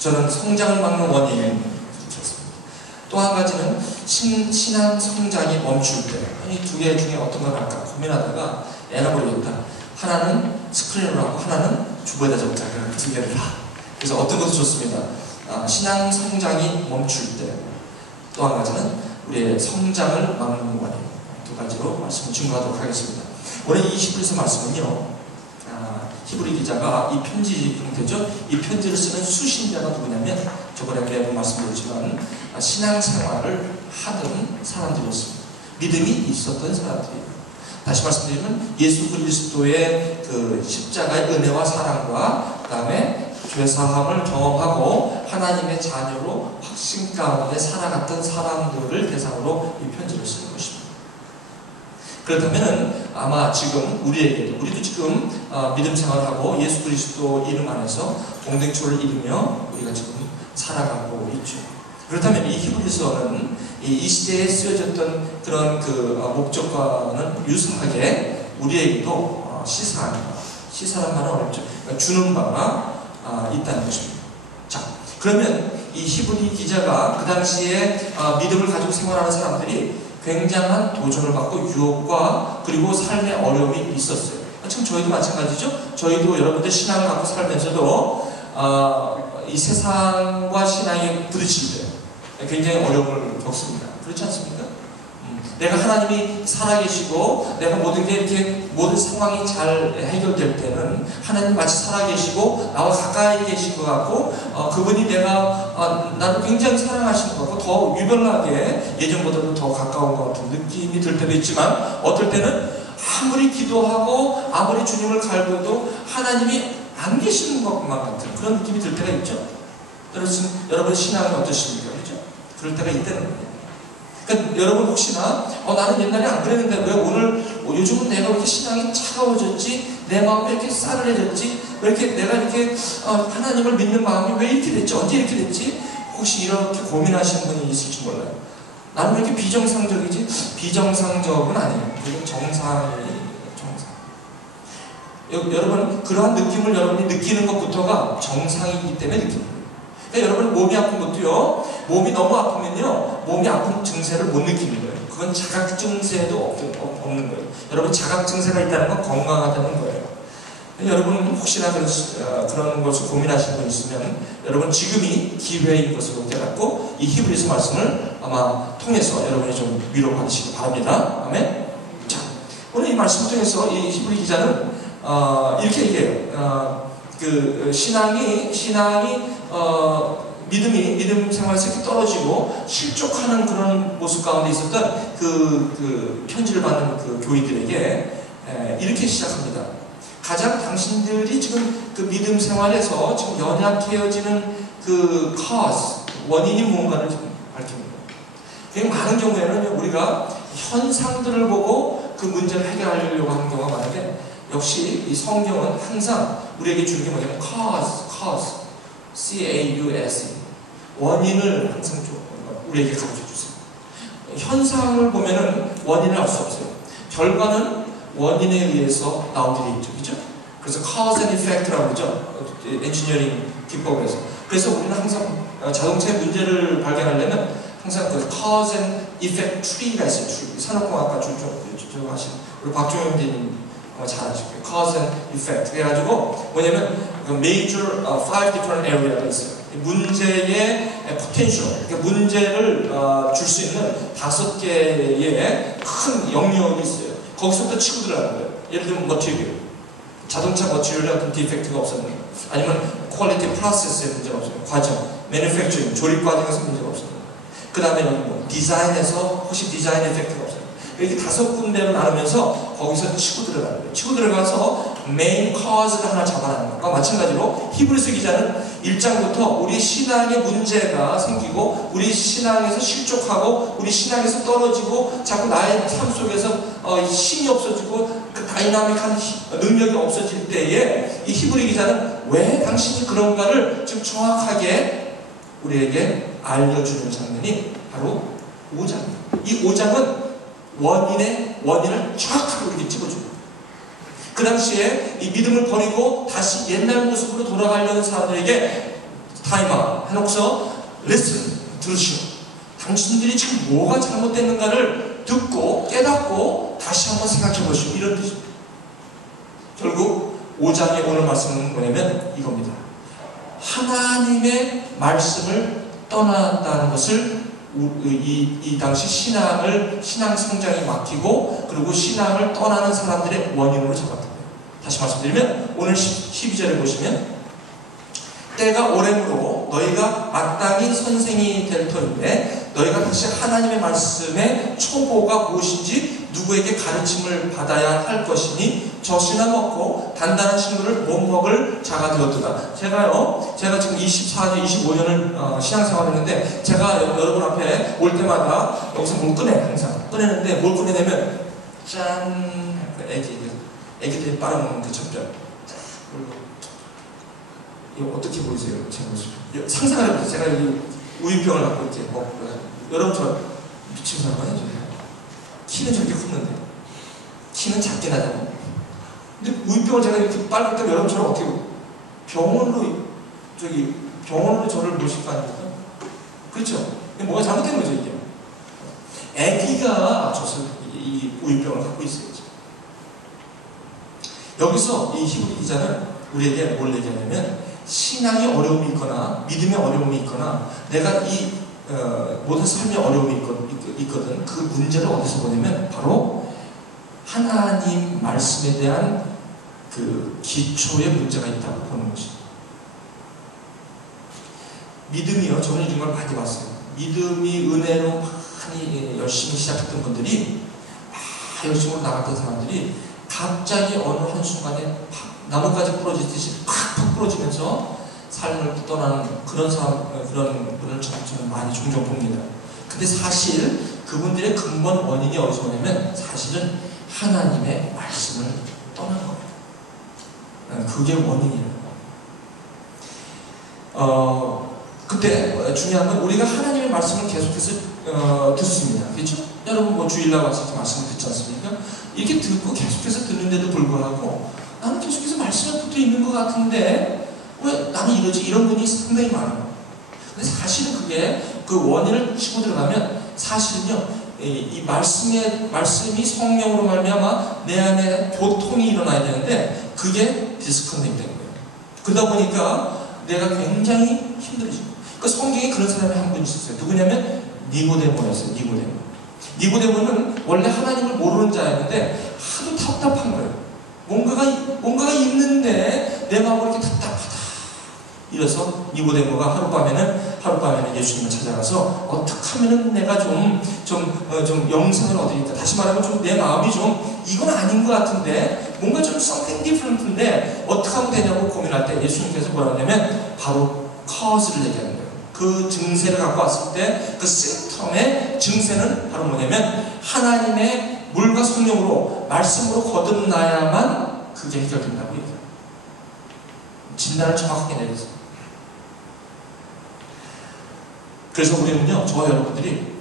저는 성장을 막는 원인을 줬습니다. 또 한 가지는 신앙 성장이 멈출 때, 이 두 개 중에 어떤 걸 할까 고민하다가 애나 모르겠다. 하나는 스크린으로 하고 하나는 주보에다 적자. 그 두 개를 다. 그래서 어떤 것도 좋습니다. 신앙 성장이 멈출 때, 또 한 가지는 우리의 성장을 막는 원인. 두 가지로 말씀을 증거하도록 하겠습니다. 오늘 이 히브리서 말씀은요, 히브리 기자가 이 편지 형태죠. 이 편지를 쓰는 수신자가 누구냐면, 저번에 매번 말씀드렸지만 신앙생활을 하던 사람들이었습니다. 믿음이 있었던 사람들이에요. 다시 말씀드리면 예수 그리스도의 그 십자가의 은혜와 사랑과 그 다음에 죄사함을 경험하고 하나님의 자녀로 확신 가운데 살아갔던 사람들을 대상으로 이 편지를 쓰는 것입니다. 그렇다면 아마 지금 우리도 지금 믿음 생활하고 예수 그리스도 이름 안에서 공동체를 이루며 우리가 지금 살아가고 있죠. 그렇다면 이 히브리서는 이 시대에 쓰여졌던 그런 그 목적과는 유사하게 우리에게도 시사란 말은 어렵죠. 그러니까 주는 바가 있다는 것입니다. 자, 그러면 이 히브리 기자가 그 당시에 믿음을 가지고 생활하는 사람들이 굉장한 도전을 받고 유혹과 그리고 삶의 어려움이 있었어요. 지금 저희도 마찬가지죠. 저희도 여러분들 신앙을 갖고 살면서도 이 세상과 신앙이 부딪힐 때 굉장히 어려움을 겪습니다. 그렇지 않습니까? 내가 하나님이 살아계시고 내가 모든 게 이렇게 모든 상황이 잘 해결될 때는 하나님 마치 살아계시고 나와 가까이 계신 것 같고 그분이 나를 굉장히 사랑하시는 것 같고 더 유별나게 예전보다도 더 가까운 것 같은 느낌이 들 때도 있지만 어떨 때는 아무리 기도하고 아무리 주님을 갈고도 하나님이 안 계시는 것만 같은 그런 느낌이 들 때가 있죠. 여러분 신앙은 어떠십니까? 그렇죠? 그럴 때가 있다는 거예요. 그러니까 여러분 혹시나 나는 옛날에 안 그랬는데 왜 오늘 요즘은 내가 왜 이렇게 신앙이 차가워졌지? 내 마음이 이렇게 싸늘해졌지? 왜 이렇게 내가 이렇게 하나님을 믿는 마음이 왜 이렇게 됐지? 언제 이렇게 됐지? 혹시 이렇게 고민하시는 분이 있을지 몰라요. 나는 왜 이렇게 비정상적이지? 비정상적은 아니에요. 그건 정상이에요. 정상. 여러분 그러한 느낌을 여러분이 느끼는 것부터가 정상이기 때문에 느끼는 거예요. 그러니까 여러분 몸이 아픈 것도요, 몸이 너무 아프면요, 몸이 아픈 증세를 못 느끼는 거예요. 그건 자각 증세도 없는 거예요. 여러분 자각 증세가 있다는 건 건강하다는 거예요. 여러분 혹시나 그런 것을 고민하시는 분 있으면 여러분 지금이 기회인 것으로 깨닫고 이 히브리서 말씀을 아마 통해서 여러분이 좀 위로받으시기 바랍니다. 아멘. 자, 오늘 이 말씀을 통해서 이 히브리 기자는 이렇게 얘기해요. 그 신앙이 믿음 생활에서 이렇게 떨어지고 실족하는 그런 모습 가운데 있었던 그 편지를 받는 그 교인들에게 이렇게 시작합니다. 가장 당신들이 지금 그 믿음 생활에서 지금 연약해지는 그 cause, 원인이 무언가를 지금 밝힙니다. 되게 많은 경우에는 우리가 현상들을 보고 그 문제를 해결하려고 하는 경우가 많은데 역시 이 성경은 항상 우리에게 주는 게 뭐냐면 cause, C-A-U-S-E 원인을 항상 우리에게 가르쳐 주세요. 현상을 보면은 원인을 알 수 없어요. 결과는 원인에 의해서 나오게 돼 있죠. 그죠? 그래서 cause and effect라고 그러죠. 엔지니어링 기법에서. 그래서 우리는 항상 자동차의 문제를 발견하려면 항상 그 cause and effect tree가 있어요. tree. 산업공학과 주장하신 우리 박종영 대님 잘 아실 거예요. cause and effect. 그래가지고 뭐냐면 그 major 5 different area가 있어요. 문제의 potential, 그러니까 문제를 줄 수 있는 5개의 큰 영역이 있어요. 거기서부터 치고 들어가는 거예요. 예를 들면 머티리얼, 자동차 머티리얼에 어떤 디펙트가 없었는가, 아니면 퀄리티 프로세스에 문제가 없어요. 과정, 매니팩처링, 조립 과정에서 문제가 없었는가. 그 다음에 여기 뭐 디자인에서 혹시 디자인 에펙트가 없어요. 이렇게 5군데로 나누면서 거기서 치고 들어가는 거예요. 치고 들어가서 메인 커즈를 하나 잡아내는 것과 마찬가지로 히브리서 기자는 1장부터 우리 신앙의 문제가 생기고 우리 신앙에서 실족하고 우리 신앙에서 떨어지고 자꾸 나의 삶 속에서 힘이 없어지고 그 다이나믹한 능력이 없어질 때에 이 히브리 기자는 왜 당신이 그런가를 지금 정확하게 우리에게 알려주는 장면이 바로 5장입니다. 이 5장은 원인을 정확하게 우리에게 찍어줍니다. 그 당시에 이 믿음을 버리고 다시 옛날 모습으로 돌아가려는 사람들에게 타임아웃 해놓고서 레슨 들으시오. 당신들이 지금 뭐가 잘못됐는가를 듣고 깨닫고 다시 한번 생각해 보시오. 이런 뜻입니다. 결국 5장의 오늘 말씀은 뭐냐면 이겁니다. 하나님의 말씀을 떠난다는 것을 이 당시 신앙 성장에 맡기고 그리고 신앙을 떠나는 사람들의 원인으로 잡았던 거예요. 다시 말씀드리면 오늘 12절에 보시면 때가 오래므로 너희가 마땅히 선생이 될 터인데 너희가 다시 하나님의 말씀의 초보가 무엇인지 누구에게 가르침을 받아야 할 것이니 젖이나 먹고 단단한 식물을 못 먹을 자가 되었도다. 제가 지금 24년, 25년을 신앙생활을 했는데 제가 여러분 앞에 올 때마다 여기서 뭘 꺼내, 항상 꺼내는데 뭘 꺼내냐면 짠! 애기들이 빨아먹는 그 젖별. 이거 어떻게 보이세요? 제 모습. 상상을 해보세요. 제가 이 우유병을 갖고 이렇게 먹고 여러분처럼 미친 사람 아니죠? 키는 저렇게 컸는데 키는 작긴 하잖아요. 근데 우유병을 제가 이렇게 빨고 있다면 여러분처럼 어떻게 병원으로 저를 모실 거 아닙니까? 그렇죠? 뭐가 잘못된 거죠 이게. 애기가 이 우유병을 갖고 있어요. 여기서 이 히브리 기자는 우리에게 뭘 얘기하냐면 신앙이 어려움이 있거나 믿음의 어려움이 있거나 내가 이 모든 삶의 어려움이 있거든. 그 문제를 어디서 보냐면 바로 하나님 말씀에 대한 그 기초의 문제가 있다고 보는 것입니다. 믿음이요. 저는 이런 걸 많이 봤어요. 믿음이 은혜로 많이 열심히 시작했던 분들이 열심히 나갔던 사람들이 갑자기 어느 한순간에 나뭇가지 부러지듯이 팍팍 부러지면서 삶을 떠나는 그런 분을 저는 많이 종종 봅니다. 근데 사실 그분들의 근본 원인이 어디서 오냐면 사실은 하나님의 말씀을 떠난 거예요. 그게 원인이에요. 그때 중요한 건 우리가 하나님의 말씀을 계속해서 듣습니다. 그렇죠? 여러분 뭐 주일날 와서 이렇게 말씀을 듣지 않습니까? 이렇게 듣고 계속해서 듣는데도 불구하고 나는 계속해서 말씀에 붙어 있는 것 같은데 왜 나는 이러지? 이런 분이 상당히 많아요. 근데 사실은 그게 그 원인을 치고 들어가면 사실은요 이 말씀이 성령으로 말미암아 내 안에 교통이 일어나야 되는데 그게 디스커넥트 된 거예요. 그러다 보니까 내가 굉장히 힘들어지고 그 성경에 그런 사람이 한 분 있었어요. 누구냐면 니고데모였어요. 니고데모는 원래 하나님을 모르는 자였는데 하도 답답한 거예요. 뭔가가 있는데 내 마음이 이렇게 답답하다. 이래서 니고데모가 하룻밤에는 예수님을 찾아가서 어떻게 하면은 내가 좀 영생을 얻으니까 다시 말하면 좀 내 마음이 좀 이건 아닌 것 같은데 뭔가 좀 something different인데 어떻게 하면 되냐고 고민할 때 예수님께서 뭐라고 하냐면 바로 cause를 얘기하는 거예요. 그 증세를 갖고 왔을 때 그 symptom의 증세는 바로 뭐냐면 하나님의 물과 성령으로 말씀으로 거듭나야만 그게 해결된다고 얘기해요. 진단을 정확하게 내렸어요. 그래서 우리는요, 저와 여러분들이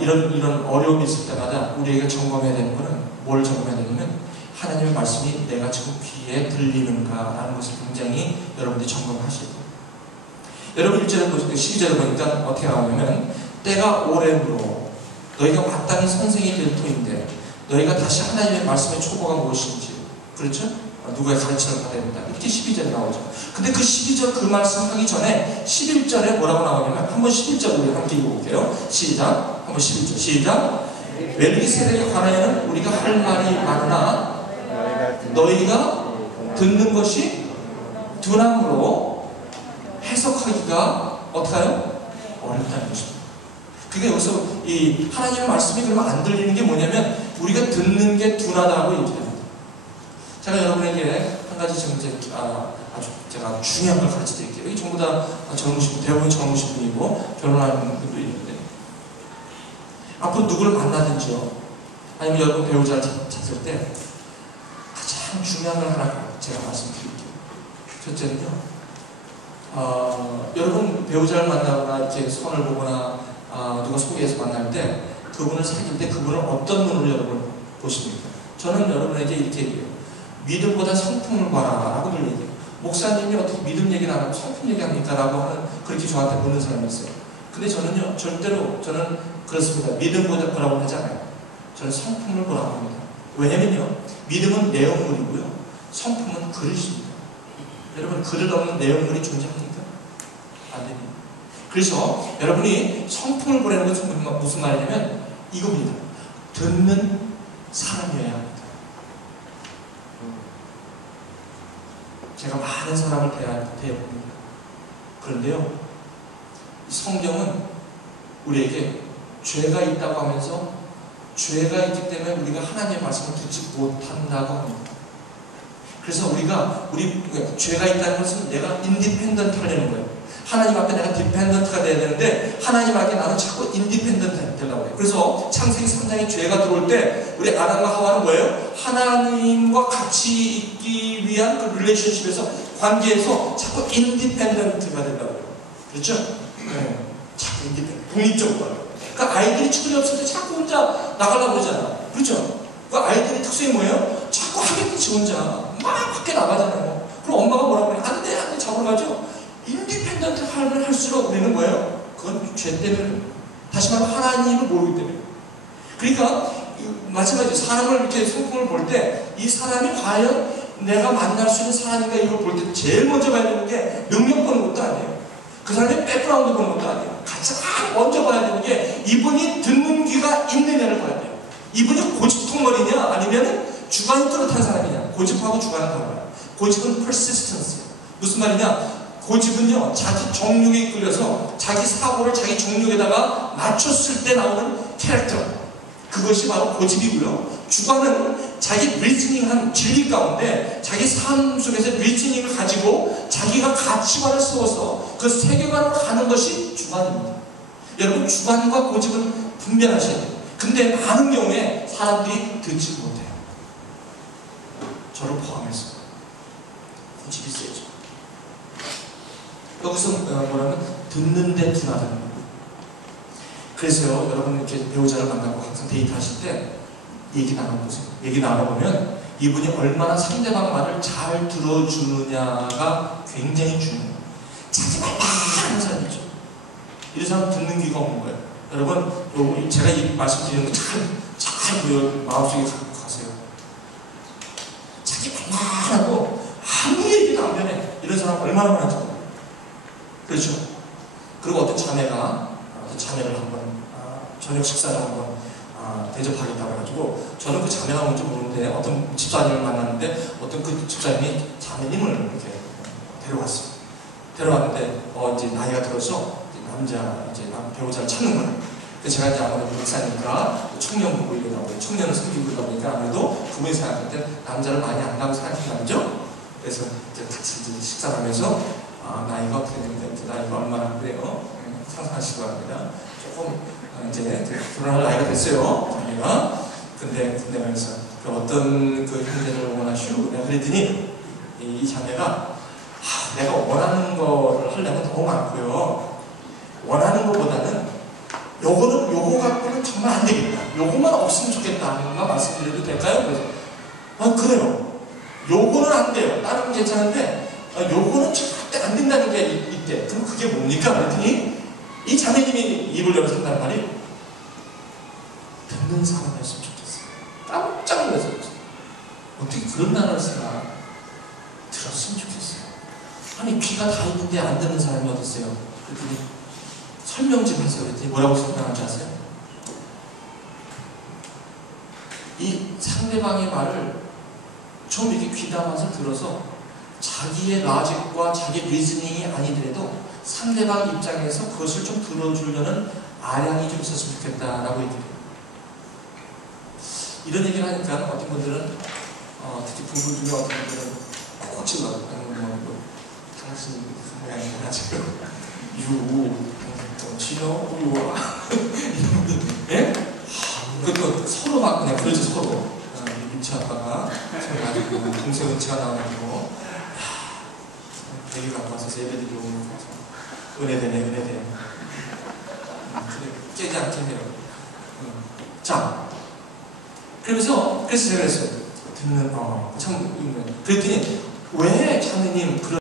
이런 어려움이 있을 때마다 우리에게 점검해야 되는 것은 뭘 점검해야 되냐면 하나님의 말씀이 내가 지금 귀에 들리는가라는 것을 굉장히 여러분들이 점검하셔야 돼요. 여러분 1절에 보시니까 12절에 보니까 어떻게 나오냐면 때가 오래므로 너희가 마땅히 선생이 될 터인데 너희가 다시 하나님의 말씀의 초보가 무엇인지 그렇죠? 누구의 가르침을 받아야 된다. 이렇게 12절에 나오죠. 근데 그 12절 그 말씀 하기 전에 11절에 뭐라고 나오냐면 한번 11절 우리 함께 읽어볼게요. 시작. 한번 11절 시작. 멜기세덱에 관하여는 우리가 할 말이 많으나 너희가 듣는 것이 둔함으로 해석하기가 어떡해요? 어렵다는 것입니다. 그게 여기서 이 하나님의 말씀이 그러면 안 들리는 게 뭐냐면 우리가 듣는 게 둔하다고 얘기합니다. 제가 여러분에게 한 가지 지금 아주 제가 중요한 걸 가르쳐 드릴게요. 여기 전부 다 젊으신 분, 대부분 젊으신 분이고 결혼하는 분도 있는데 앞으로 누구를 만나든지요 아니면 여러분 배우자를 찾을 때 가장 중요한 걸 하나 제가 말씀드릴게요. 첫째는요 여러분 배우자를 만나거나 이제 선을 보거나 누가 소개해서 만날 때 그분을 사귈 때 그분을 어떤 눈으로 여러분 보십니까? 저는 여러분에게 이렇게 얘기해요. 믿음보다 성품을 봐라 라고 늘 얘기해요. 목사님이 어떻게 믿음 얘기를 안 하고 성품 얘기합니까? 라고 하는, 그렇게 저한테 묻는 사람이 있어요. 근데 저는요, 절대로 저는 그렇습니다. 믿음 보라고 하지 않아요. 저는 성품을 보라고 합니다. 왜냐면요, 믿음은 내용물이고요, 성품은 그릇입니다. 여러분, 그릇 없는 내용물이 존재합니까? 안 됩니다. 그래서 여러분이 성품을 보라는 것은 무슨 말이냐면 이겁니다. 듣는 사람이어야 합니다. 제가 많은 사람을 대해봅니다. 그런데요, 성경은 우리에게 죄가 있다고 하면서 죄가 있기 때문에 우리가 하나님의 말씀을 듣지 못한다고 합니다. 그래서 죄가 있다는 것은 내가 인디펜던트 하려는 거예요. 하나님 앞에 내가 디펜던트가 돼야 되는데 하나님 앞에 나는 자꾸 인디펜던트 되려고 해요. 그래서 창세기 3장에 죄가 들어올 때 우리 아담과 하와는 뭐예요? 하나님과 같이 있기 위한 그 릴레이션십에서, 관계에서 자꾸 인디펜던트가 된다고 해요. 그렇죠? 네. 자꾸 인디펜던트, 독립적으로. 그러니까 아이들이 철이 없을 때 자꾸 혼자 나가려고 그러잖아. 그렇죠? 그 아이들의 특성이 뭐예요? 자꾸 하객듯이 혼자 막 밖에 나가잖아요. 그럼 엄마가 뭐라고 그래? 안 돼, 잡으러 가죠? 인디펜던트 삶을 할수록 우리는 뭐예요? 그건 죄 때문에, 다시 말하면 하나님을 모르기 때문에. 그러니까 마찬가지로 사람을 이렇게 성품을 볼 때 이 사람이 과연 내가 만날 수 있는 사람인가, 이걸 볼 때 제일 먼저 봐야 되는 게 능력 보는 것도 아니에요. 그 사람의 백그라운드 보는 것도 아니에요. 가장 먼저 봐야 되는 게 이분이 듣는 귀가 있느냐를 봐야 돼요. 이분이 고집통머리냐 아니면 주관이 뚜렷한 사람이냐. 고집하고 주관은 달라요. 고집은 persistence예요. 무슨 말이냐? 고집은요, 자기 정욕에 이끌려서 자기 사고를 자기 정욕에다가 맞췄을 때 나오는 캐릭터, 그것이 바로 고집이고요. 주관은 자기 리즈닝한 진리 가운데 자기 삶 속에서 리즈닝을 가지고 자기가 가치관을 세워서 그 세계관으로 가는 것이 주관입니다. 여러분, 주관과 고집은 분별하셔야 돼요. 근데 많은 경우에 사람들이 듣지 못해요. 저를 포함해서. 고집이 세죠. 여기서 뭐라면 듣는데 둔하다는 거예요. 그래서요, 여러분 이렇게 배우자를 만나고 항상 데이트하실 때 얘기 나눠보세요. 얘기 나눠보면 이분이 얼마나 상대방 말을 잘 들어주느냐가 굉장히 중요해요. 자기 말 막 하는 사람이죠. 이런 사람 듣는 귀가 없는 거예요. 여러분, 제가 이 말씀드리는 거 잘 마음속에 갖고 가세요. 자기 말만 하고 아무 얘기도 안 변해. 이런 사람 얼마나 많은지 몰라요. 그렇죠? 그리고 어떤 자매를 한번 저녁 식사를 한번 대접하겠다고 해가지고, 저는 그 자매가 뭔지 모르는데 어떤 집사님을 만났는데 어떤 그 집사님이 자매님을 이렇게 데려왔어요. 데려왔는데 이제 나이가 들어서 배우자를 찾는 거예요. 그래서 제가 이제 아무래도 목사니까 청년 부부이다 보니, 청년을 섬기고 있다 보니까 아무래도 그분이 생각할 때 남자를 많이 안 가고 생각한 남죠. 그래서 이제 같이 이제 식사를 하면서 나이가 어떻게 되는데, 나이가 얼마나 그래요? 상상하시기 바랍니다. 조금 이제 결혼할 나이가 됐어요, 자기가. 근데 말해서 어떤 그 형제를 원하시오? 내가 그랬더니 이 자매가 내가 원하는 거를 하려면 너무 많고요. 원하는 것보다는 요거 갖고는 정말 안 되겠다. 요거만 없으면 좋겠다. 하는 말씀드려도 될까요? 그래서 그래요. 요거는 안 돼요. 다른 건 괜찮은데 요거는 절대 안 된다는 게 있대. 그럼 그게 뭡니까? 그랬더니 이 자매님이 입을 열어서 한다는 말이 듣는 사람이었으면 좋겠어요. 깜짝 놀랐어요. 어떻게 그런 단어를 쓰나? 들었으면 좋겠어요. 아니, 귀가 다 있는데 안 듣는 사람이 어디 있어요? 그랬더니 설명 좀 하세요. 그랬더니 뭐라고 설명하는지 아세요? 이 상대방의 말을 좀 이렇게 귀담아서 들어서 자기의 라직과 자기의 리즈닝이 아니더라도 상대방 입장에서 그것을 좀 들어주려는 아량이 좀 있었으면 좋겠다라고 얘기해요. 이런 얘기를 하니까 어떤 분들은 특히 부부 중에 어떤 분들은 꼭 질러요. 당신 무슨 모양이 뭐야 지금 지려 우유와 이런 분들, 예? 그것도 서로 막 그냥 그러죠. 서로 민치 아빠가 서로 가지고 동생 은치가 나와가지고 얘기 갖고 와서 예배드리고 오는 거죠. 은혜되네. 그래 깨지 않게 해요. 자, 그래서 제가 그랬어요. 듣는 참 그랬더니 왜 자매님 그런